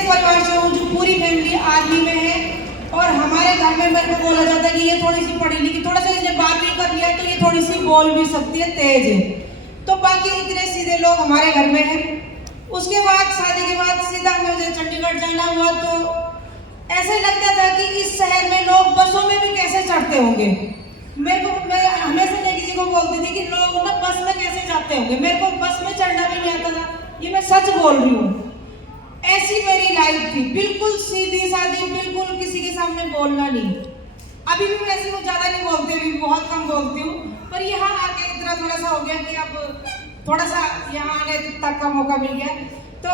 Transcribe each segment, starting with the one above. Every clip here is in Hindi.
ऐसे परिवार से हूँ जो पूरी फैमिली आर्मी में है, और हमारे घर में मेरे को बोला जाता है कि ये थोड़ी सी पढ़ी लिखी, थोड़ा सा इसने 12वीं कर लिया तो ये थोड़ी सी बोल भी सकती है, तेज है। तो बाकी इतने सीधे लोग हमारे घर में हैं। उसके बाद शादी के बाद सीधा मुझे चंडीगढ़ जाना हुआ, तो ऐसे लगता था कि इस शहर में लोग बसों में भी कैसे चढ़ते होंगे। मैं हमेशा ने किसी को बोलती थी कि लोग ना बस में कैसे जाते होंगे, मेरे को बस में चढ़ना भी नहीं आता था, ये मैं सच बोल रही हूँ। ऐसी मेरी लाइफ थी, बिल्कुल सीधी सादी, बिल्कुल किसी के सामने बोलना नहीं। अभी भी मैं ऐसी ज्यादा नहीं बोलती, अभी बहुत कम बोलती हूँ, पर यहाँ आके इतना थोड़ा सा हो गया कि अब थोड़ा सा यहाँ आने तक का मौका मिल गया। तो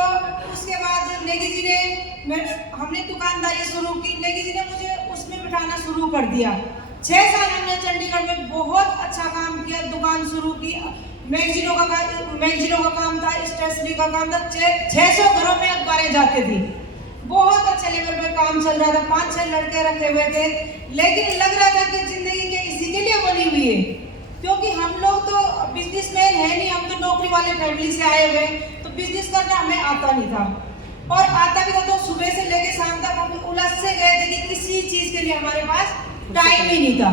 उसके बाद नेगी जी ने हमने दुकानदारी शुरू की, नेगी जी ने मुझे उसमें बिठाना शुरू कर दिया। 6 साल हमने चंडीगढ़ में बहुत अच्छा काम किया, दुकान शुरू की, मैगजीनों का काम था, स्टेशनरी का काम था, 600 घरों में अखबारें जाते थे, बहुत अच्छे लेवल पे काम चल रहा था, 5-6 लड़के रखे हुए थे। लेकिन लग रहा था कि जिंदगी के इसी के लिए बनी हुई है, क्योंकि हम लोग तो बिजनेसमैन है नहीं, हम तो नौकरी वाले फैमिली से आए हुए, तो बिजनेस करना हमें आता नहीं था, और आता भी था तो सुबह से लेके शाम तक हम उलझ से गए थे कि किसी चीज के लिए हमारे पास टाइम ही नहीं था।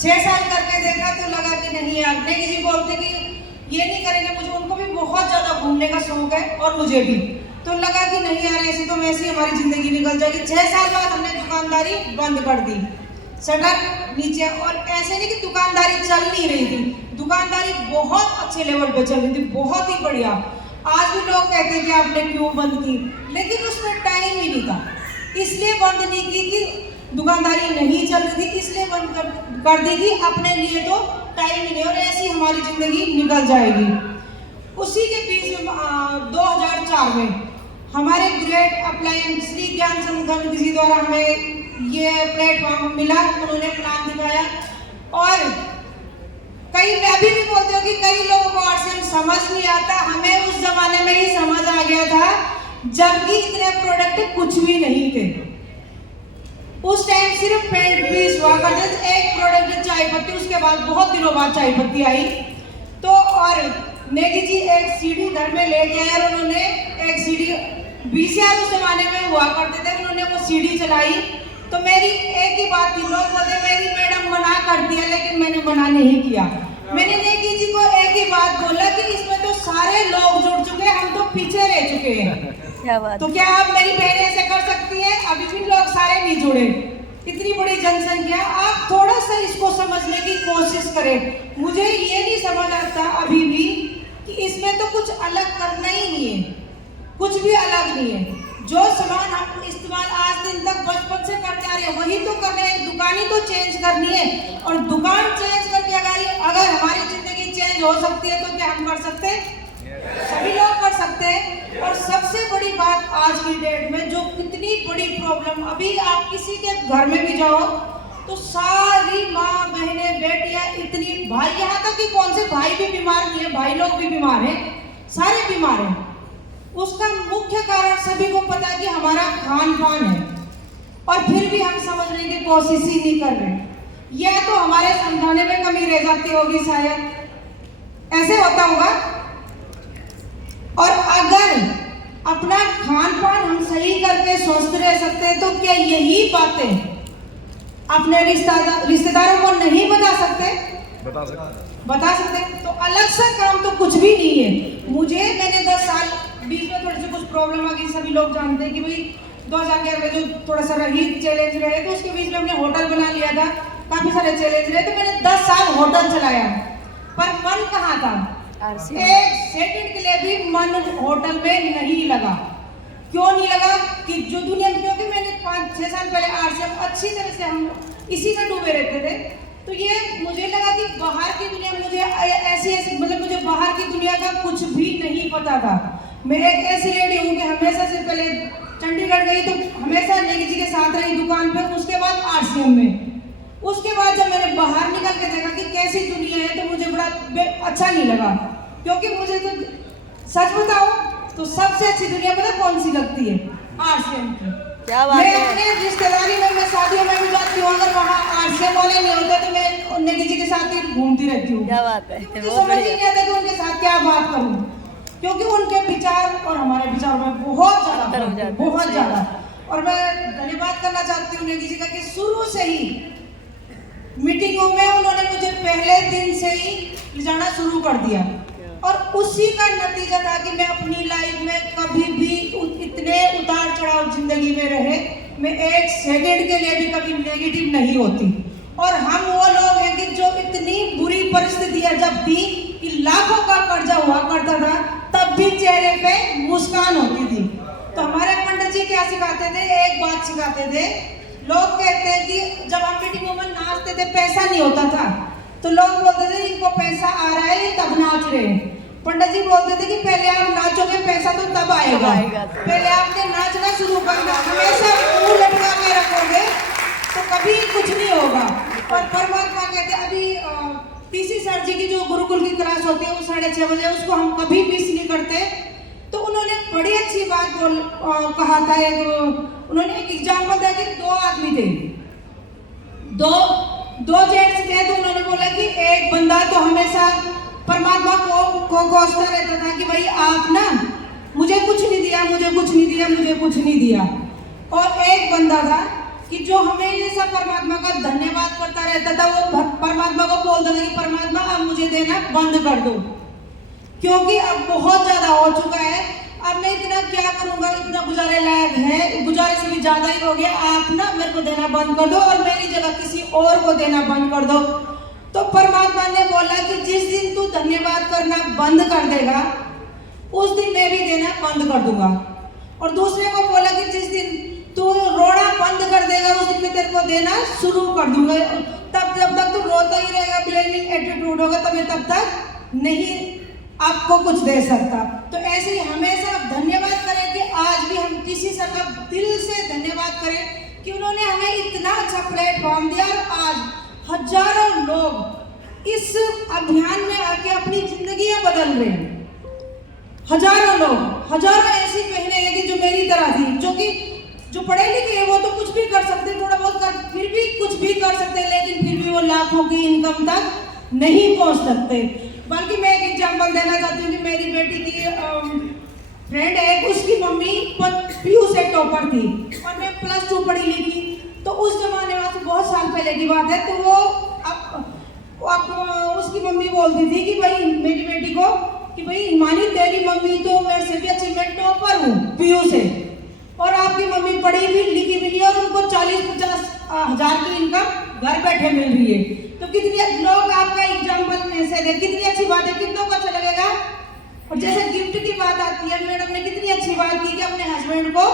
6 साल करके देखा तो लगा कि नहीं यार, नहीं किसी बोलते कि ये नहीं करेंगे, मुझे उनको भी बहुत ज्यादा घूमने का शौक है और मुझे भी, तो लगा कि नहीं यार ऐसे तो वैसे हमारी जिंदगी निकल जाएगी। 6 साल बाद हमने दुकानदारी बंद कर दी, शटर नीचे, और ऐसे नहीं कि दुकानदारी चल नहीं रही थी, दुकानदारी बहुत अच्छे लेवल पे चल रही थी, बहुत ही बढ़िया। आज भी लोग कहते हैं कि आपने क्यों बंद की, लेकिन उसमें टाइम ही नहीं था, इसलिए बंद नहीं की कि दुकानदारी नहीं चल रही थी, इसलिए बंद कर दी कि अपने लिए तो टाइम ही नहीं, और ऐसी हमारी जिंदगी निकल जाएगी। उसी के बीच में 2004 में हमारे ग्रेट अप्लायंस श्री ज्ञानचंद गर्ग जी द्वारा हमें ये प्लेटफॉर्म मिला, उन्होंने प्लान दिखाया, और कई मैं अभी भी बोलती हूँ कि कई लोगों को आर्ट्स समझ नहीं आता, हमें उस जमाने में ही समझ आ गया था जबकि इतने प्रोडक्ट कुछ भी नहीं थे। उस टाइम सिर्फ पेंट पीस हुआ करते थे, एक प्रोडक्ट चाय पत्ती, उसके बाद बहुत दिनों बाद चाय पत्ती आई। तो और नेगी जी एक सीडी घर में लेके आए, और उन्होंने एक सीडी VCR उस जमाने में हुआ करते थे, उन्होंने वो सीडी चलाई। तो मेरी एक ही बात थी, लोग बोलते मेरी मैडम मना कर दिया, लेकिन मैंने मना नहीं किया। मैंने नेगी जी को एक ही बात बोला कि इसमें तो सारे लोग जुड़ चुके हैं, हम तो पीछे रह चुके हैं, तो क्या आप मेरी बहनें ऐसे कर सकती हैं? अभी भी लोग सारे नहीं जुड़े, इतनी बड़ी जनसंख्या, आप थोड़ा सा इसको समझने की कोशिश करें। मुझे ये नहीं समझ आता अभी भी कि इसमें तो कुछ अलग करना ही नहीं है, कुछ भी अलग नहीं है। जो सामान हम इस्तेमाल आज दिन तक बचपन से करते आ रहे हैं वही तो करना है, दुकान ही तो चेंज करनी है, और दुकान चेंज करके अगर हमारी जिंदगी चेंज हो सकती है तो क्या हम कर सकते हैं? सभी लोग कर सकते हैं। और सबसे बड़ी बात आज की डेट में जो कितनी बड़ी प्रॉब्लम, अभी आप किसी के घर में भी जाओ तो सारी माँ बहनें बेटियां इतनी, भाई यहाँ तक कि कौन से भाई भी बीमार नहीं है, भाई लोग भी बीमार हैं, सारे बीमार हैं। उसका मुख्य कारण सभी को पता है कि हमारा खान पान है, और फिर भी हम समझने की कोशिश ही नहीं कर रहे। यह तो हमारे समझाने में कमी रह जाती होगी, शायद ऐसे होता होगा। और अगर अपना खान पान हम सही करके स्वस्थ रह सकते हैं, तो क्या यही बातें अपने रिश्तेदारों को नहीं बता सकते? बता सकते। तो अलग सा काम तो कुछ भी नहीं है। मैंने 10 साल बीच में थोड़ी सी कुछ प्रॉब्लम आ गई, सभी लोग जानते हैं कि भाई 2011 में जो थोड़ा सा रही चैलेंज रहे, तो उसके बीच में हमने होटल बना लिया था, काफी सारे चैलेंज रहे, तो मैंने 10 साल होटल चलाया, पर मन कहाँ था? एक सेकंड के लिए भी मन होटल में नहीं लगा। क्यों नहीं लगा? कि जो दुनिया में, क्योंकि मैंने 5-6 साल पहले RCM अच्छी तरह से हम इसी में डूबे रहते थे, तो ये मुझे लगा कि बाहर की दुनिया, मुझे ऐसी मतलब मुझे बाहर की दुनिया का कुछ भी नहीं पता था। मैं एक ऐसी लेडी हूँ कि हमेशा से पहले चंडीगढ़ गई तो हमेशा नेगी जी के साथ रही दुकान पे, उसके बाद RCM में। उसके बाद जब मैंने बाहर निकल के देखा कि कैसी दुनिया है, तो मुझे बड़ा अच्छा नहीं लगा, क्योंकि मुझे तो सच बताऊं तो सबसे अच्छी दुनिया पता कौन सी लगती है? RCM की। क्या बात है? मैं अपने रिश्तेदारी में, मैं शादियों में भी जाती हूँ, अगर वहाँ RCM वाले नहीं होते तो मैं नेगी जी के साथ ही घूमती रहती हूँ। क्या बात है? मुझे समझ ही नहीं आता कि उनके साथ क्या बात करूँ। क्योंकि उनके विचार और हमारे विचार में बहुत ज़्यादा। और मैं धन्यवाद करना चाहती हूँ नेगी जी का कि शुरू से ही मीटिंगों में उन्होंने मुझे पहले दिन से ही ले जाना शुरू कर दिया, और उसी का नतीजा था कि मैं अपनी लाइफ में कभी भी इतने उतार चढ़ाव जिंदगी में रहे, मैं एक सेकंड के लिए भी कभी नेगेटिव नहीं होती। और हम वो लोग हैं कि जो इतनी बुरी परिस्थितियां जब थी कि लाखों का कर्जा हुआ करता था, तब भी चेहरे पे मुस्कान होती थी। तो हमारे पंडित जी क्या सिखाते थे, एक बात सिखाते थे। लोग कहते हैं कि जब हम मीटिंगों में नाचते थे पैसा नहीं होता था, तो लोग बोलते थे इनको पैसा आ रहा है तब नाच रहे हैं। पंडित जी बोलते थे कि पहले आप नाचोगे पैसा तो तब आएगा, पहले आपने नाचना शुरू करना, हमेशा मुंह लटका के रखोगे तो कभी कुछ नहीं होगा। और परमात्मा कहते अभी पीसी सर जी की जो गुरुकुल की क्लास होती है वो 6:30 बजे, उसको हम कभी मिस नहीं करते। तो उन्होंने बड़ी अच्छी बात कहा था। उन्होंने एक एग्जाम्पल दिया कि दो आदमी थे, दो जेंट्स थे। तो उन्होंने बोला कि एक बंदा तो हमेशा परमात्मा को कोसता रहता था कि भाई आप ना मुझे कुछ नहीं दिया, मुझे कुछ नहीं दिया, मुझे कुछ नहीं दिया। और एक बंदा था कि जो हमेशा परमात्मा का धन्यवाद करता रहता था। वो परमात्मा को बोलता था कि परमात्मा अब मुझे देना बंद कर दो, क्योंकि अब बहुत ज्यादा हो चुका है, अब मैं इतना क्या करूंगा, इतना गुजारे लायक है, गुजारे से भी ज्यादा ही हो गया, आप ना मेरे को देना बंद कर दो और मेरी जगह किसी और को देना बंद कर दो। तो परमात्मा ने बोला कि जिस दिन तू धन्यवाद करना बंद कर देगा उस दिन मैं भी देना बंद कर दूंगा। और दूसरे को बोला कि जिस दिन तू रोना बंद कर देगा उस दिन मैं तेरे को देना शुरू कर दूंगा। तब जब तक तू रोता ही रहेगा, ब्लेमिंग एटीट्यूड होगा, तो मैं तब तक नहीं आपको कुछ दे सकता। तो ऐसे ही हमेशा धन्यवाद करें कि आज भी हम किसी सर का दिल से धन्यवाद करें कि उन्होंने हमें इतना अच्छा प्लेटफॉर्म दिया। और आज हजारों लोग इस अभियान में आके अपनी जिंदगियां बदल रहे हैं। हजारों लोग, हजारों ऐसी बहनें हैं कि जो मेरी तरह थी, जो पढ़े लिखे हैं, वो तो कुछ भी कर सकते, थोड़ा बहुत कर, फिर भी कुछ भी कर सकते, लेकिन फिर भी वो लाखों की इनकम तक नहीं पहुंच सकते। बल्कि मैं एक एग्जांपल देना चाहती हूँ कि मेरी बेटी की फ्रेंड है, उसकी मम्मी पीयू से टॉपर थी और मैं +2 पढ़ी लिखी। तो उस जमाने में, से बहुत साल पहले की बात है, तो वो अब उसकी मम्मी बोलती थी कि भाई मेरी बेटी को कि भाई हिमानी तेरी मम्मी तो मेरे से भी अच्छी, मैं टॉपर हूँ पीयू से, और आपकी मम्मी पढ़ी भी लिखी भी नहीं और उनको 40-50 हज़ार की इनकम घर बैठे मिल रही है। तो कितने लोग आपका एग्जाम्पल में से दे, कितनी अच्छी बात है, कितनों को अच्छा लगेगा। और जैसे गिफ्ट की बात आती है, मैडम ने कितनी अच्छी बात की कि अपने हस्बैंड को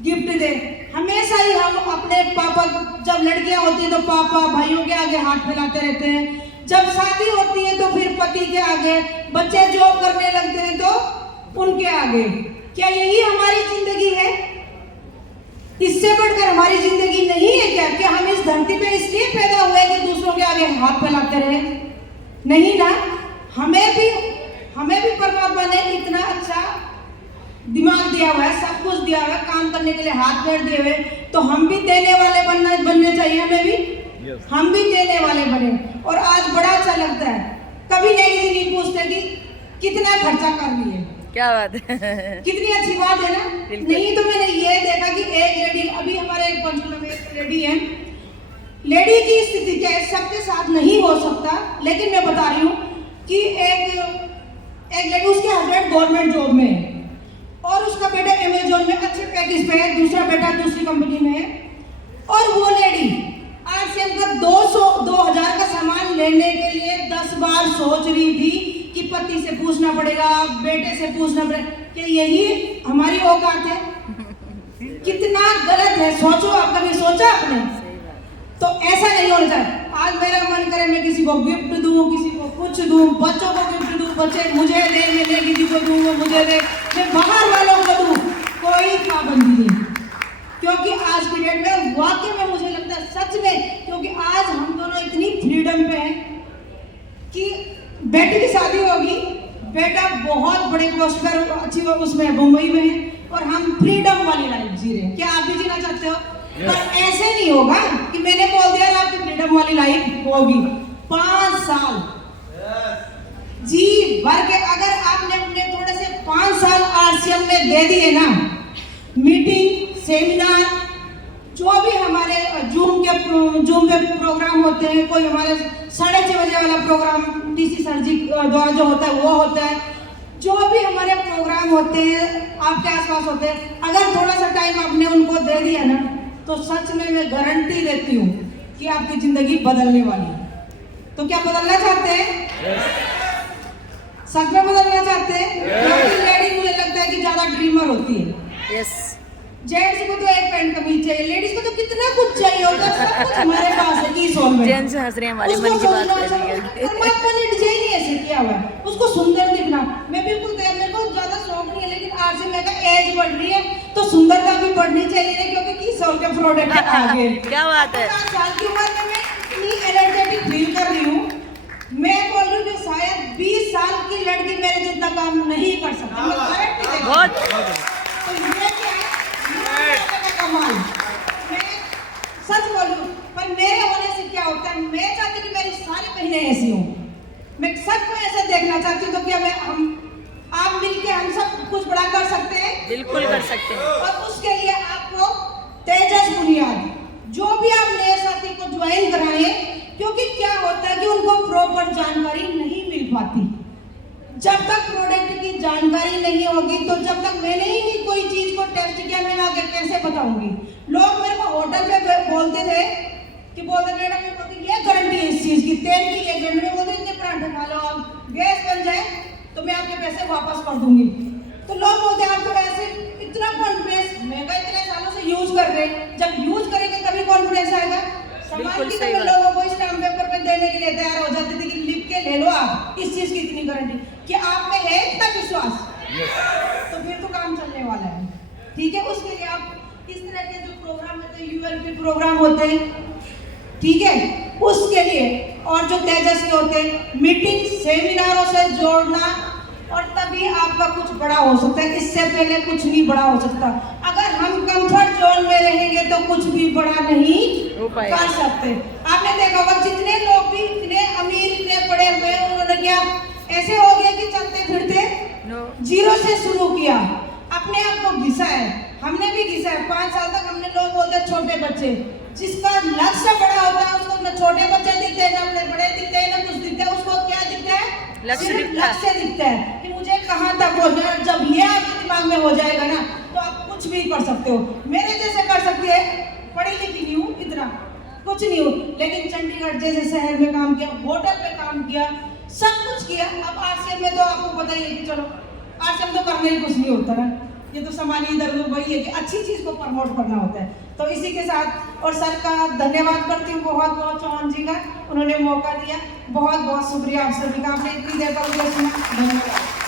गिफ्ट दे। हमेशा ही हम अपने पापा, जब लड़कियां होती हैं तो पापा भाइयों के आगे हाथ फैलाते रहते हैं, जब शादी होती है तो फिर पति के आगे, बच्चे जॉब करने लगते हैं तो उनके आगे। क्या यही हमारी जिंदगी है? इससे बढ़कर हमारी जिंदगी नहीं है क्या? कि हम इस धरती पे इसलिए पैदा हुए कि दूसरों के आगे हाथ फैलाते रहे? नहीं ना। हमें भी परमात्मा ने इतना अच्छा दिमाग दिया हुआ है, सब कुछ दिया हुआ है, काम करने के लिए हाथ पैर दिए हुए, तो हम भी देने वाले बनने चाहिए। हमें भी हम भी देने वाले बने। और आज बड़ा अच्छा लगता है, कभी नहीं पूछते कि कितना खर्चा कर लिए। क्या बात है, कितनी अच्छी बात है ना। नहीं तो मैंने ये देखा कि एक लेडी, अभी हमारे एक पंचकुला में एक लेडी है, लेडी की स्थिति क्या है, सबके साथ नहीं हो सकता, लेकिन मैं बता रही हूँ कि एक लेडी, उसके हस्बैंड गवर्नमेंट जॉब में है और उसका बेटा अमेजोन में अच्छे पैकेज पे है, दूसरा बेटा दूसरी कंपनी में है। और वो लेडी आज से हमका 2000 का सामान लेने के लिए 10 बार सोच रही थी कि पति से पूछना पड़ेगा, बेटे से पूछना पड़ेगा। कि यही हमारी औकात है? कितना गलत है, सोचो। आप कभी सोचा आपने? तो ऐसा नहीं होना चाहिए। आज मेरा मन करे मैं किसी को गिफ्ट दूं, किसी को कुछ दूं, बच्चों को गिफ्ट दूं, बच्चे मुझे दे, मैं किसी को दूं, वो मुझे दे, मैं बाहर वालों को दूं, कोई पाबंदी नहीं। क्योंकि आज की डेट में वाकई में मुझे लगता है सच में, क्योंकि आज हम दोनों इतनी फ्रीडम पे हैं कि बेटी की शादी होगी, बेटा बहुत बड़े पोस्ट पर अच्छी उसमें मुंबई में है, और हम फ्रीडम वाली लाइफ जी रहे हैं। क्या आप भी जीना चाहते हो? पर ऐसे नहीं होगा कि मैंने बोल दिया आपकी फ्रीडम वाली लाइफ होगी। 5 साल जी भर के अगर आपने अपने थोड़े से 5 साल आरसीएम में दे दिए ना, मीटिंग सेमिनार जो भी हमारे जूम पे प्रोग्राम होते हैं, कोई हमारे 6:30 बजे वाला प्रोग्राम डीसी सर जी द्वारा जो होता है वो होता है, जो भी हमारे प्रोग्राम होते हैं आपके आसपास होते हैं, अगर थोड़ा सा टाइम आपने उनको दे दिया ना, तो सच में मैं गारंटी देती हूँ कि आपकी जिंदगी बदलने वाली है। तो क्या बदलना चाहते हैं? सच में बदलना चाहते हैं? क्योंकि लेडीज मुझे लगता है कि ज्यादा ड्रीमर होती है। यस। जेंट्स को तो एक पैंट कमीज चाहिए, लेडीज को तो कितना कुछ चाहिए होता है, सब कुछ हमारे पास है की सोल में। जेंट्स हंस रहे हैं हमारे मन की बात कर रही है। परमात्मा ने डिजाइन ही ऐसे किया हुआ है उसको सुंदर दिखना। मैं बिल्कुल मेरे को ज्यादा शौक नहीं है, लेकिन आज से मेरा एज बढ़ रही है तो सुंदरता भी बढ़नी चाहिए, क्योंकि की सोल के प्रोडक्ट आगे। क्या बात है। 50 साल की उम्र में मैं इतनी एनर्जेटिक फील कर रही हूँ। मैं बोल रही हूँ कि शायद 20 साल की लड़की मेरे जितना काम नहीं कर सकती। मैं गारंटी देती हूँ। बहुत तो ये क्या है? कमाल। मैं सच बोल रही हूँ, पर मेरे होने से क्या होता है, मैं चाहती हूँ कि मेरी सारी बहनें ऐसी हों। मैं सबको ऐसा देखना चाहती हूँ। तो क्या आप मिलके हम सब कुछ बड़ा कर सकते हैं? बिल्कुल कर सकते हैं। और उसके लिए आपको तेजस बुनियाद जो भी आप नए साथी को ज्वाइन कराएं, क्योंकि क्या होता है कि उनको प्रॉपर जानकारी नहीं मिल पाती। जब तक प्रोडक्ट की जानकारी नहीं होगी, तो जब तक मैंने ही नहीं कोई चीज को टेस्ट किया, मैं आगे कैसे बताऊंगी? लोग मेरे को होटल पे बोलते थे कि बोलते मैडम मैं बोलती ये गारंटी है इस चीज की, तेल की ये गारंटी, मैं बोलती इतने पराठे खा लो आप, गैस बन जाए तो मैं आपके पैसे वापस कर दूंगी। तो लोग बोलते हैं आपको ऐसे इतना कॉन्फिडेंस, मैं कहा इतने सालों से यूज कर रहे हैं, जब यूज करेंगे तभी कॉन्फिडेंस आएगा। सामान की तो मैं लोगों को स्टाम्प पेपर पे देने के लिए तैयार हो जाती थी कि लिख के ले लो आप इस चीज की इतनी गारंटी, कि आप में है इतना विश्वास, तो फिर तो काम चलने वाला है। ठीक है, उसके लिए आप इस तरह के जो प्रोग्राम होते हैं, यूएलपी प्रोग्राम होते हैं, ठीक है, उसके लिए और जो तेजस के होते हैं, मीटिंग सेमिनारों से जोड़ना, और तभी आपका कुछ बड़ा हो सकता है। इससे पहले कुछ नहीं बड़ा हो सकता। अगर हम कंफर्ट जोन में रहेंगे तो कुछ भी बड़ा नहीं कर सकते। आपने देखा होगा जितने लोग भी इतने अमीर इतने बड़े हुए, उन्होंने क्या ऐसे हो गया कि चलते फिरते जीरो से शुरू किया, अपने आप को घिसा है। हमने भी घिसा है। 5 साल तक हमने, लोग बोलते हैं छोटे बच्चे, जिसका लक्ष्य बड़ा होता है उसको न छोटे बच्चे दिखते हैं, न बड़े दिखते हैं, न कुछ दिखता है, उसको क्या दिखता है? लक्ष्य दिखता है कि मुझे कहाँ तक पहुंचना है। जब ये आपके दिमाग में हो जाएगा ना, तो आप कुछ भी कर सकते हो। मेरे जैसे कर सकते हैं, पढ़ी लिखी नहीं हूँ, इतना कुछ नहीं हूँ, लेकिन चंडीगढ़ जैसे शहर में काम किया, होटल पे काम किया, सब कुछ किया। अब आरसीएम में तो आपको पता ही है कि चलो आरसीएम तो करने ही कुछ नहीं होता ना, ये तो सामान्य इधर उधर वही है कि अच्छी चीज को प्रमोट करना होता है। तो इसी के साथ और सर का धन्यवाद करती हूँ बहुत बहुत, चौहान जी का, उन्होंने मौका दिया। बहुत बहुत शुक्रिया आप सभी का, आपने इतनी देर तक मुझे सुना। धन्यवाद।